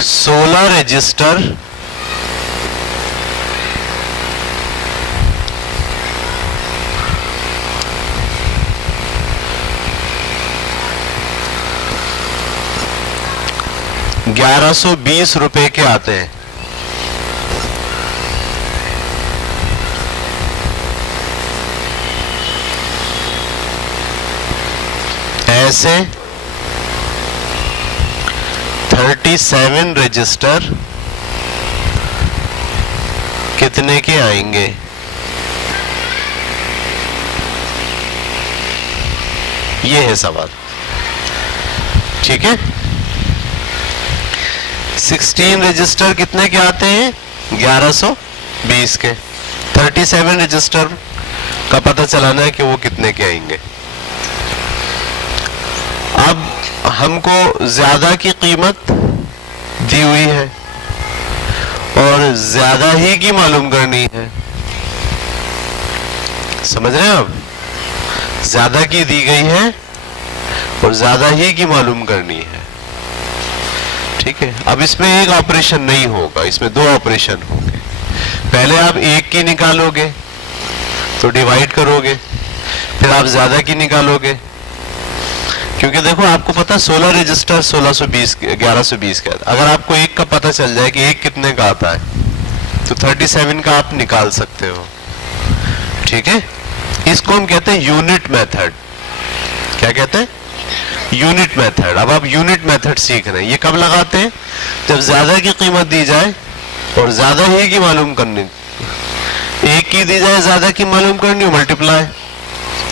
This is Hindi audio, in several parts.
16 रजिस्टर ₹1120 के आते हैं। ऐसे 37 रजिस्टर कितने के आएंगे? ये है सवाल। ठीक है, 16 रजिस्टर कितने के आते हैं? 1120 के। 37 रजिस्टर का पता चलाना है कि वो कितने के आएंगे। अब हमको ज्यादा की कीमत दी हुई है और ज्यादा ही की मालूम करनी है। समझ रहे हैं आप? ज्यादा की दी गई है और ज्यादा ही की मालूम करनी है। ठीक है, अब इसमें एक ऑपरेशन नहीं होगा, इसमें दो ऑपरेशन होंगे। पहले आप एक की निकालोगे तो डिवाइड करोगे, फिर आप ज्यादा की निकालोगे। क्योंकि देखो आपको पता 16 रजिस्टर 1120 का। अगर आपको एक का पता चल जाए कि एक कितने का आता है तो 37 का आप निकाल सकते हो। ठीक है, इसको हम कहते हैं यूनिट मेथड। क्या कहते हैं? Unit method. अब आप यूनिट मेथड सीख रहे हैं। ये कब लगाते हैं? जब ज्यादा की कीमत दी जाए और ज्यादा ही की मालूम करनी। एक की दी जाए ज्यादा की मालूम करनी हो मल्टीप्लाई,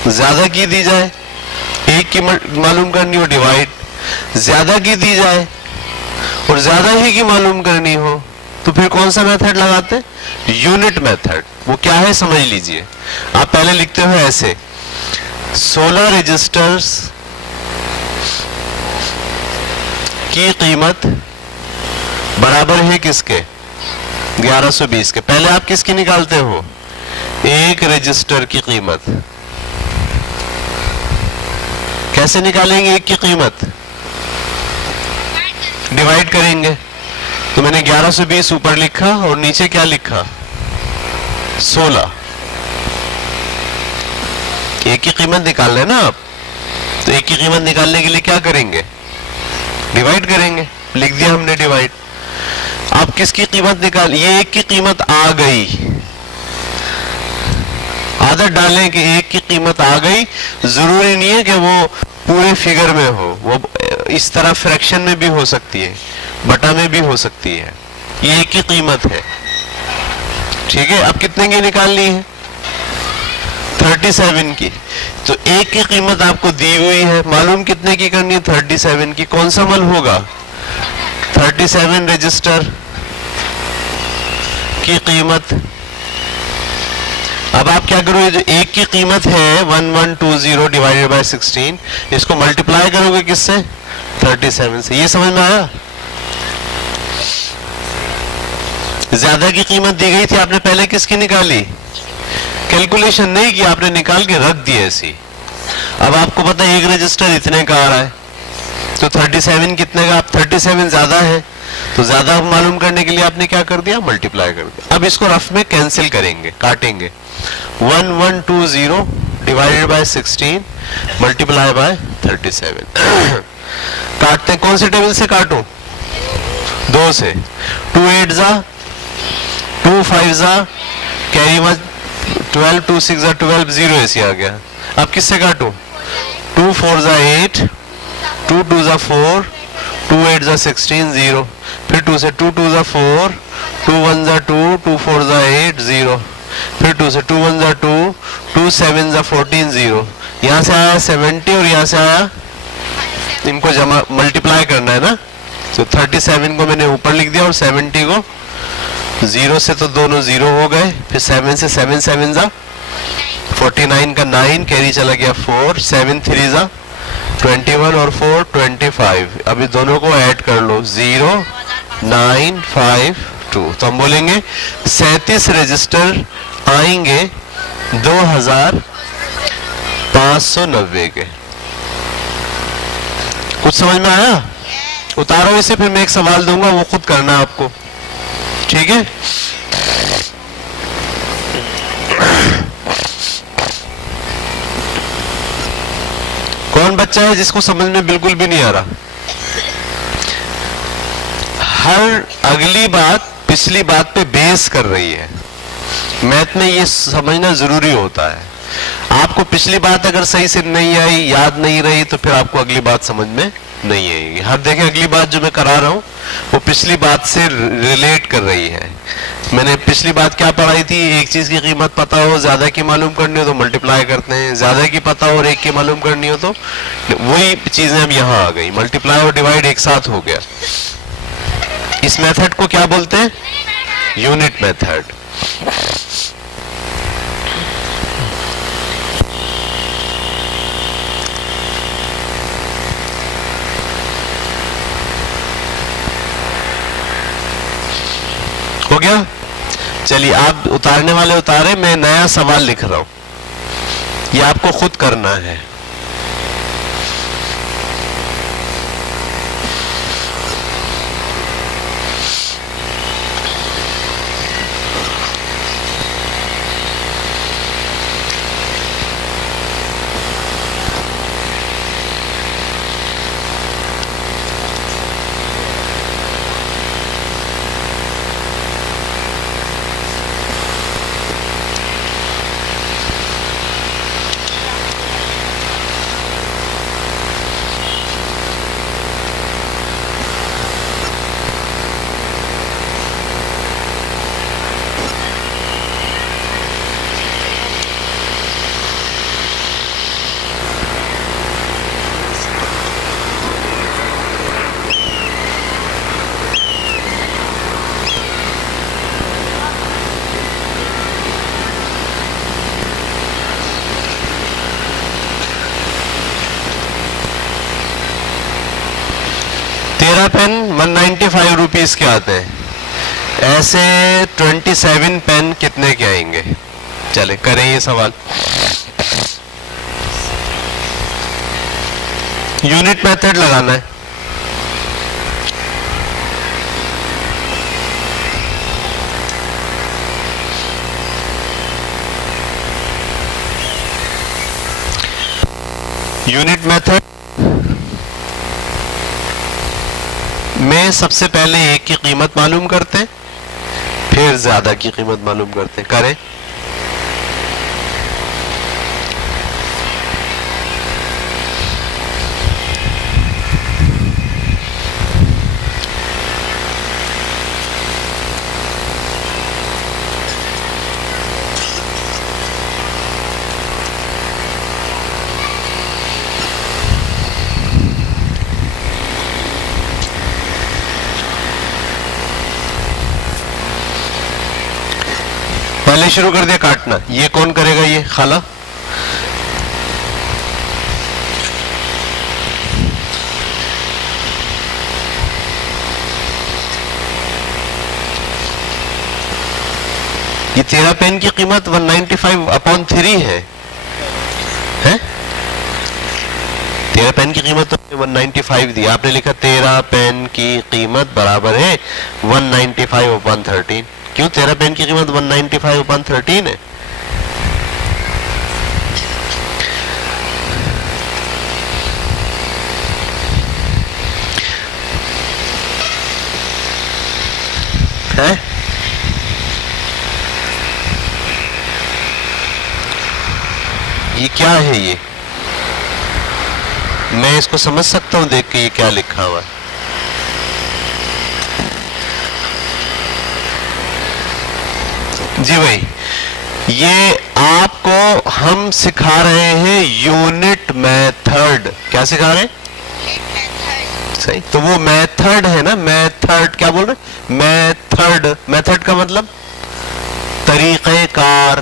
ज्यादा की दी जाए एक की मालूम करनी हो डिवाइड, ज्यादा की दी जाए और ज्यादा ही की मालूम करनी हो तो फिर कौन सा मेथड लगाते हैं? Unit method. वो क्या है समझ लीजिए। आप पहले लिखते हो ऐसे, 16 रजिस्टर्स की कीमत बराबर है किसके? 1120 के। पहले आप किसकी निकालते हो? एक रजिस्टर की कीमत। कैसे निकालेंगे एक की कीमत? डिवाइड करेंगे। तो मैंने 1120 ऊपर लिखा और नीचे क्या लिखा? 16। एक की कीमत निकालना है ना आप, तो एक की कीमत निकालने के लिए क्या करेंगे? डिवाइड करेंगे। लिख दिया हमने डिवाइड। आप किसकी कीमत निकाल? ये एक की कीमत आ गई। आदत डालें कि एक की कीमत आ गई। जरूरी नहीं है कि वो पूरे फिगर में हो, वो इस तरह फ्रैक्शन में भी हो सकती है, बटा में भी हो सकती है। ये एक की कीमत है। ठीक है, अब कितने की निकालनी है? 37 की। तो एक की कीमत आपको दी हुई है, मालूम कितने की करनी है? 37 की। कौन सा मल होगा? 37 रजिस्टर की कीमत। अब आप क्या करोगे? जो एक की कीमत है 1120 डिवाइडेड बाय 16, इसको मल्टीप्लाई करोगे किससे? 37 से। ये समझ में आया? ज्यादा की कीमत दी गई थी, आपने पहले किसकी निकाली? कैलकुलेशन नहीं की, आपने निकाल के रख दी ऐसी। अब आपको पता है एक रजिस्टर इतने का आ रहा है, तो 37 कितने का? आप 37 ज्यादा है तो ज्यादा मालूम करने के लिए आपने क्या कर दिया? मल्टीप्लाई कर दिया। अब इसको रफ में कैंसिल करेंगे, काटेंगे। 1120 डिवाइडेड बाय 16 मल्टीप्लाई बाय 37। काटते हैं, कौन से टेबल से काटूं? 2 से। 2 8 जा 2 5 जा कैरी 12, 2 6 जा 12, 0 ऐसे आ गया। अब किससे काटूं? 2 4 जा 8, 2 2 जा 4, 2 8 जा 16, 0। फिर 2 से 2 2 जा 4, 2 1 जा 2, 2 4 जा 8, 0। फिर 2 से 2 1 जा 2, 2 7 जा 14, 0। यहाँ से आया 70 और यहाँ से आया, इनको जमा मल्टीप्लाई करना है ना, तो 37 को मैंने ऊपर लिख दिया और 70 को 0 से तो दोनों 0 हो गए। फिर 7 से 7 7 जा 49 का 9 कैरी चला गया 4, 7 3 जा 21 और 4 25। अभी दोनों को ऐड कर लो 0 9 5 2। तो हम बोलेंगे 37 रजिस्टर आएंगे 2590 के। कुछ समझ में आया? उतारो इसे, फिर मैं एक सवाल दूंगा, वो खुद करना है आपको, ठीक है? कौन बच्चा है जिसको समझ में बिल्कुल भी नहीं आ रहा? हर अगली बात पिछली बात पे बेस कर रही है। मैथ में ये समझना जरूरी होता है। आपको पिछली बात अगर सही से नहीं आई, याद नहीं रही, तो फिर आपको अगली बात समझ में नहीं आएगी। हर देखें, अगली बात जो मैं करा रहा हूं वो पिछली बात से रिलेट कर रही है। मैंने पिछली बात क्या पढ़ाई थी? एक चीज की कीमत पता हो, ज्यादा की मालूम करनी हो तो मल्टीप्लाई करते हैं, ज्यादा की पता हो और एक की मालूम करनी हो तो वही चीजें अब यहां आ गई, मल्टीप्लाई और डिवाइड एक साथ हो गया। इस मेथड को क्या बोलते हैं? Unit method. हो गया? चलिए, आप उतारने वाले उतारे, मैं नया सवाल लिख रहा हूं, ये आपको खुद करना है। तेरह पेन 195 रुपीज के आते हैं, ऐसे 27 पेन कितने के आएंगे? चले करें ये सवाल। यूनिट मेथड लगाना है। यूनिट मेथड में सबसे पहले एक की कीमत मालूम करते हैं, फिर ज्यादा की कीमत मालूम करते हैं। करें। पहले शुरू कर दिया काटना। ये कौन करेगा? ये खाला। ये 13 पेन की कीमत 195/3 है? 13 पेन की कीमत तो 195 दी, आपने लिखा 13 पेन की कीमत बराबर है 195/13। क्यों? 13 पेन की कीमत 195/13 है। है? ये क्या है? ये मैं इसको समझ सकता हूं देख के ये क्या लिखा हुआ है? जी भाई, ये आपको हम सिखा रहे हैं यूनिट मेथड। क्या सिखा रहे हैं? सही। तो वो मेथड है ना, मेथड। क्या बोल रहे? मेथड। मेथड का मतलब तरीक़ेकार।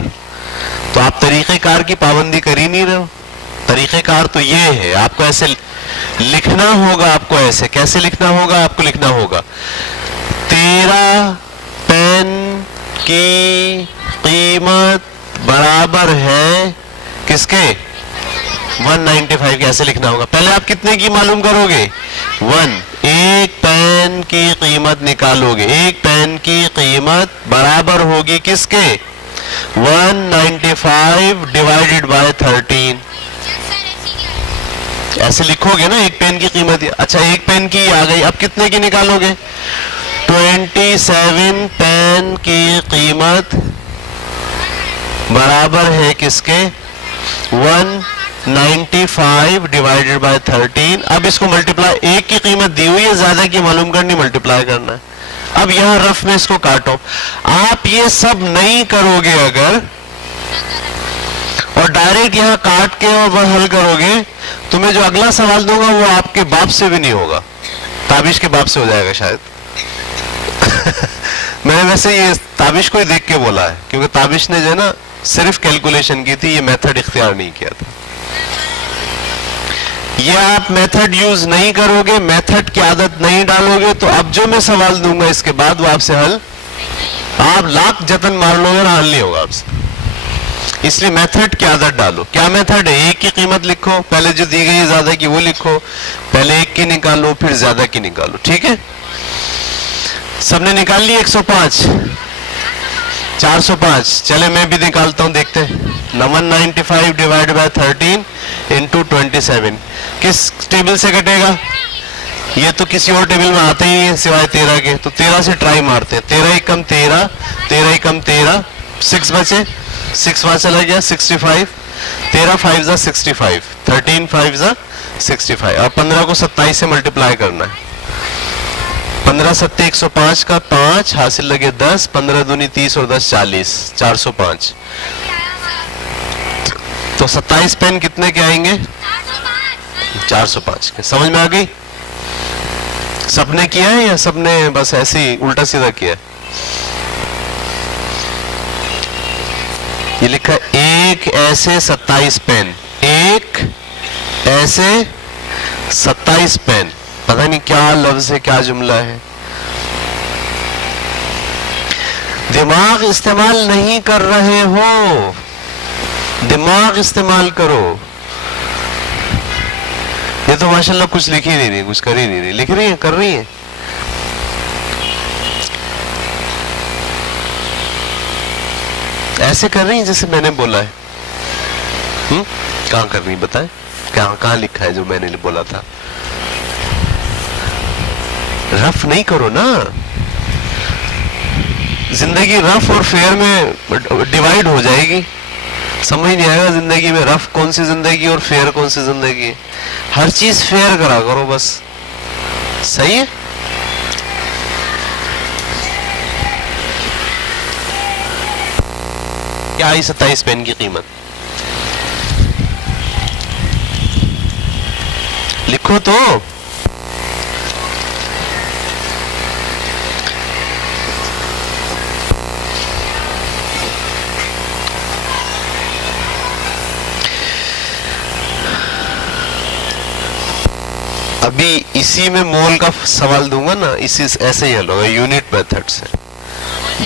तो आप तरीक़ेकार की पाबंदी कर ही नहीं रहे हो। तरीक़ेकार तो ये है, आपको ऐसे लिखना होगा। आपको ऐसे कैसे लिखना होगा? आपको लिखना होगा 13 पेन की कीमत बराबर है किसके? 195। कैसे लिखना होगा? पहले आप कितने की मालूम करोगे? 1। एक पेन की कीमत निकालोगे, एक पेन की कीमत बराबर होगी किसके? 195 डिवाइडेड बाय 13। ऐसे लिखोगे ना, एक पेन की कीमत। अच्छा, एक पेन की आ गई, अब कितने की निकालोगे? 27 पेन की कीमत बराबर है किसके? 195 डिवाइडेड बाय 13। अब इसको मल्टीप्लाई, एक की कीमत दी हुई है, ज्यादा की मालूम करनी, मल्टीप्लाई करना है। अब यहां रफ में इसको काटो। आप ये सब नहीं करोगे अगर, और डायरेक्ट यहां काट के और वह हल करोगे, तो मैं जो अगला सवाल दूंगा वो आपके बाप से भी नहीं होगा, ताबिश के बाप से हो जाएगा शायद। मैंने वैसे ये ताबिश को ही देख के बोला है, क्योंकि ताबिश ने जो है ना सिर्फ कैलकुलेशन की थी, ये मेथड इख्तियार नहीं किया था। ये आप मेथड यूज नहीं करोगे, मेथड की आदत नहीं डालोगे, तो अब जो मैं सवाल दूंगा इसके बाद वो आपसे हल, आप लाख जतन मार लोगे ना, हल नहीं होगा आपसे। इसलिए मेथड की आदत डालो। क्या मेथड है? एक की कीमत लिखो, पहले जो दी गई है ज्यादा की वो लिखो, पहले एक की निकालो फिर ज्यादा की निकालो। ठीक है, सबने निकाल ली 105, 405। चले मैं भी निकालता हूं, देखते हैं। 195 डिवाइड बाय 13 इंटू 27 किस टेबल से कटेगा? ये तो किसी और टेबल में आते ही है सिवाय 13 के, तो 13 से ट्राई मारते हैं। 13 कम 13, 13 कम 13, 6 बचे, 6 वहां चला गया, 65। 13 5 जा 65, 13 5 जा 65, और 15 को 27 से मल्टीप्लाई करना है। 15 सत्ते 105 का 5 हासिल लगे 10, 15 दूनी 30 और 10 40, 405। तो 27 पेन कितने के आएंगे? 405 के। समझ में आ गई? सबने किया है या सबने बस ऐसे ही उल्टा सीधा किया? ये लिखा एक ऐसे 27 पेन, एक ऐसे 27 पेन। पता नहीं क्या लफ्ज है, क्या जुमला है। दिमाग इस्तेमाल नहीं कर रहे हो, दिमाग इस्तेमाल करो। ये तो माशाल्लाह कुछ लिख ही नहीं रही, कुछ कर ही नहीं रही, लिख रही है, कर रही है। ऐसे कर रही है जैसे मैंने बोला है। कहां कर रही बताए? कहां लिखा है जो मैंने बोला था? रफ नहीं करो ना, जिंदगी रफ और फेयर में डिवाइड हो जाएगी। समझ नहीं आएगा जिंदगी में रफ कौन सी जिंदगी और फेयर कौन सी जिंदगी है। हर चीज फेयर करा करो बस। सही है? क्या आई 27 पेन की कीमत? लिखो तो। अभी इसी में मोल का सवाल दूंगा ना, इसी ऐसे ही हल होगा यूनिट मेथड से।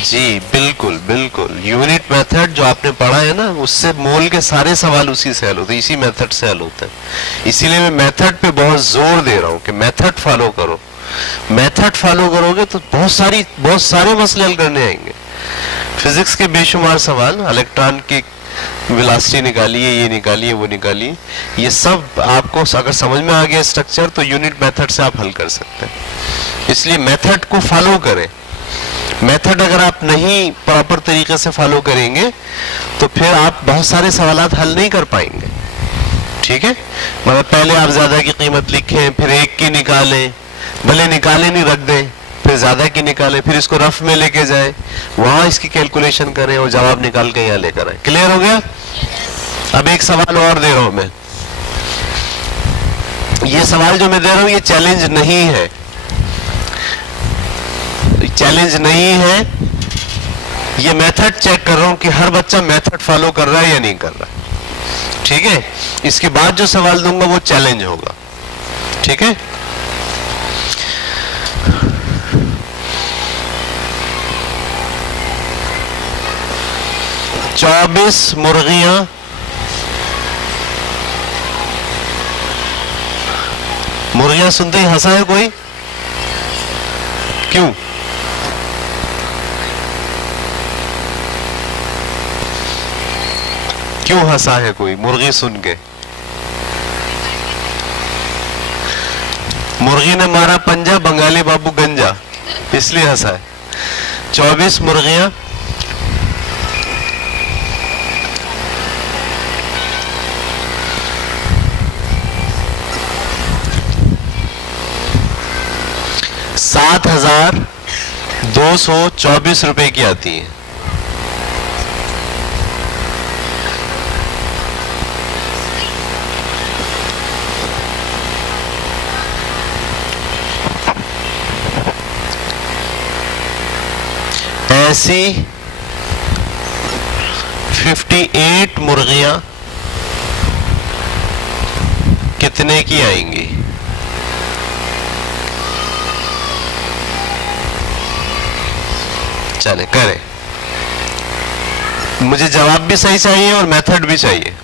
जी बिल्कुल बिल्कुल, यूनिट मेथड जो आपने पढ़ा है ना, उससे मोल के सारे सवाल उसी से हल होते हैं, इसी मेथड से हल होते हैं। इसीलिए मैं मेथड पे बहुत जोर दे रहा हूँ कि मेथड फॉलो करो। मेथड फॉलो करोगे तो बहुत सारे मसले हल करने आएंगे। फिजिक्स के बेशुमार सवाल, इलेक्ट्रॉन की वेलोसिटी निकालिए, ये निकालिए, वो निकालिए, ये सब आपको अगर समझ में आ गया स्ट्रक्चर, तो यूनिट मेथड से आप हल कर सकते हैं। इसलिए मेथड को फॉलो करें। मेथड अगर आप नहीं प्रॉपर तरीके से फॉलो करेंगे तो फिर आप बहुत सारे सवालात हल नहीं कर पाएंगे। ठीक है, मतलब पहले आप ज्यादा की कीमत लिखें, फिर एक की निकालें, भले निकाले नहीं रख दें, फिर ज्यादा की निकालें, फिर इसको रफ में लेके जाए, वहां इसकी कैलकुलेशन करें और जवाब निकाल के यहाँ लेकर आए। क्लियर हो गया? अब एक सवाल और दे रहा हूं मैं। ये सवाल जो मैं दे रहा हूं ये चैलेंज नहीं है, चैलेंज नहीं है, ये मेथड चेक कर रहा हूं कि हर बच्चा मेथड फॉलो कर रहा है या नहीं कर रहा है। ठीक है, इसके बाद जो सवाल दूंगा वो चैलेंज होगा। ठीक है, चौबीस मुर्गियां सुनते ही हंसा है कोई? हंसा है कोई मुर्गी सुन के? मुर्गी ने मारा पंजा, बंगाली बाबू गंजा, इसलिए हंसा है। 24 मुर्गियां, ₹7,224 की आती है। ऐसी 58 मुर्गियां कितने की आएंगी? चले करें, मुझे जवाब भी सही चाहिए और मेथड भी चाहिए।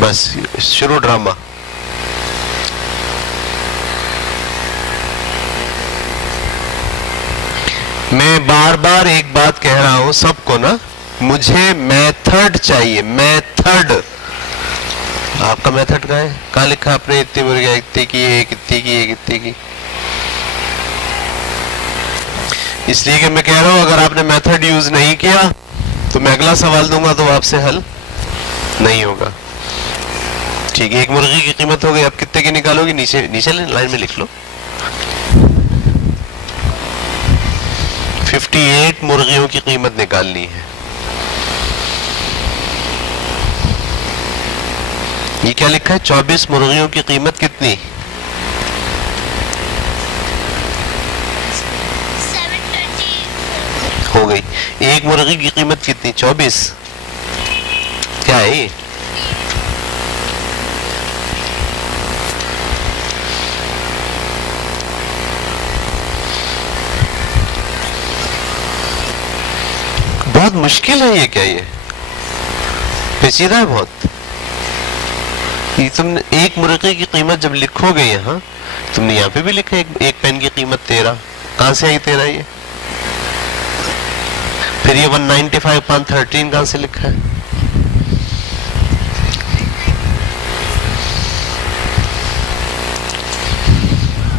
बस शुरू ड्रामा। मैं बार बार एक बात कह रहा हूं सबको ना, मुझे मेथड चाहिए, मेथड। आपका मेथड क्या है? कहाँ लिखा आपने? इतनी मुर्गियां, इतनी की एक, इतनी की एक, इतनी की। इसलिए कि मैं कह रहा हूं अगर आपने मेथड यूज नहीं किया तो मैं अगला सवाल दूंगा तो आपसे हल नहीं होगा। ठीक है, एक मुर्गी की कीमत हो गई, अब कितने की निकालोगी? नीचे नीचे लाइन में लिख लो। 58 मुर्गियों की कीमत निकालनी है। ये क्या लिखा है? 24 मुर्गियों की कीमत कितनी? 720 हो गई। एक मुर्गी की कीमत कितनी? 24। क्या है ये? बहुत मुश्किल है ये। क्या ये पेचीदा है बहुत। ये तुमने एक मुर्गी की कीमत जब लिखोगे यहाँ, तुमने यहाँ पे भी लिखा है एक पेन की कीमत 13। कहां से आई 13 ये? फिर ये 195.13 कहां से लिखा है?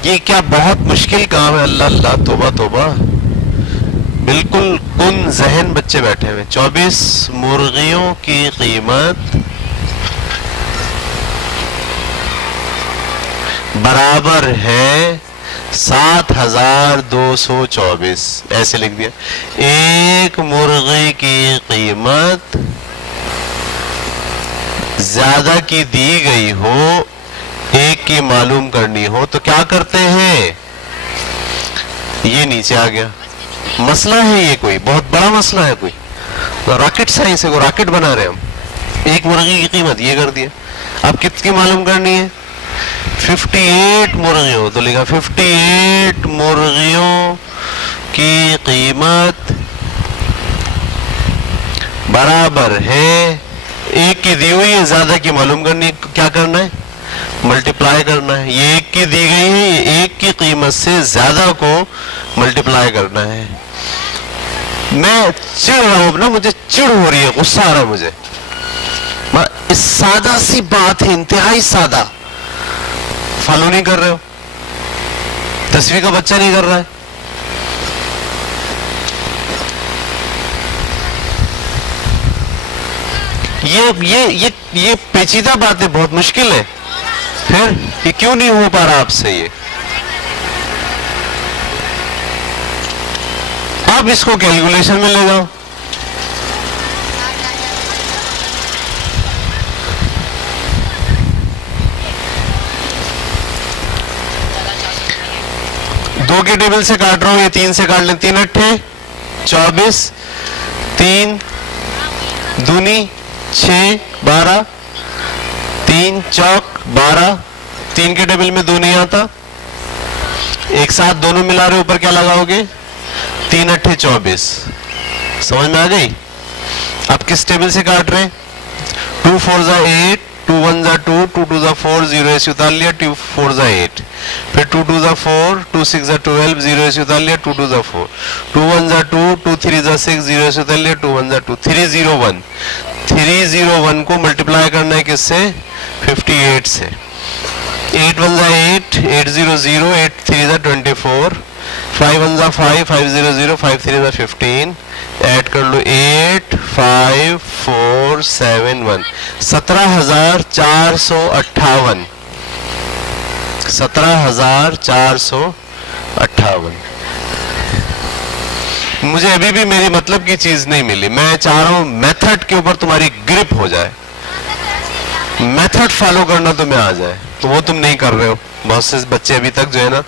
ये क्या बहुत मुश्किल काम है। अल्लाह अल्लाह, तोबा तोबा। बिल्कुल कुन जहन बच्चे बैठे हुए। 24 मुर्गियों की कीमत बराबर है 7,224। ऐसे लिख दिया। एक मुर्गी की कीमत ज्यादा की दी गई हो, एक की मालूम करनी हो तो क्या करते हैं? ये नीचे आ गया। मसला है ये, कोई बहुत बड़ा मसला है, कोई तो रॉकेट साइंस है, को रॉकेट बना रहे हम। एक मुर्गी की कीमत ये कर दिया। अब कितनी मालूम करनी है? 58 मुर्गियों। तो लिखा 58 मुर्गियों की कीमत बराबर है, एक की दी हुई है, ज्यादा की मालूम करनी है। क्या करना है? मल्टीप्लाई करना है। ये एक की दी गई है, ये एक की कीमत से ज्यादा को मल्टीप्लाई करना है। मैं चिढ़ रहा हूं ना, मुझे चिढ़ हो रही है, गुस्सा आ रहा है मुझे। इस सादा सी बात है, इंतहाई सादा, फॉलो नहीं कर रहे हो। 10वीं का बच्चा नहीं कर रहा है। ये पेचीदा बात है, बहुत मुश्किल है। फिर ये क्यों नहीं हो पा रहा आपसे ये? अब इसको कैलकुलेशन में ले जाओ। के टेबल से काट रहा हूं, ये 3 से काट लें, 3 अट्ठे 24, 3 दूनी 6 12, 3 चौक 12, 3 के टेबल में 2 नहीं आता, एक साथ दोनों मिला रहे, ऊपर क्या लगाओगे, 3 अट्ठे 24। समझ में आ गई? अब किस टेबल से काट रहे हैं? 2 4 जा 8, 2 1 जा 2, 2 2 जा 4, 0 ऐसे उतार लिया, 2 4 जा 8, फिर 2 2 जा 4, 2 6 जा 12, 0 ऐसे उतार लिया, 2 2 जा 4, 2 1 जा 2, 2 3 जा 6, 0 ऐसे उतार लिया, 2 1 जा 2, 3 0 1, 3 0 1 को मल्टीप्लाई करना है किससे? 58 से। 8 1 जा 8, 8 0 0, 8 3 जा 24, 5 1 जा 5, 5 0 0, 5 3 जा 15, ऐड कर लो 8 5 4 7 1, 17,458, 17,458। मुझे अभी भी मेरी मतलब की चीज नहीं मिली। मैं चाह रहा हूं मेथड के ऊपर तुम्हारी ग्रिप हो जाए, मेथड फॉलो करना तुम्हें आ जाए, तो वो तुम नहीं कर रहे हो। बहुत से बच्चे अभी तक जो है ना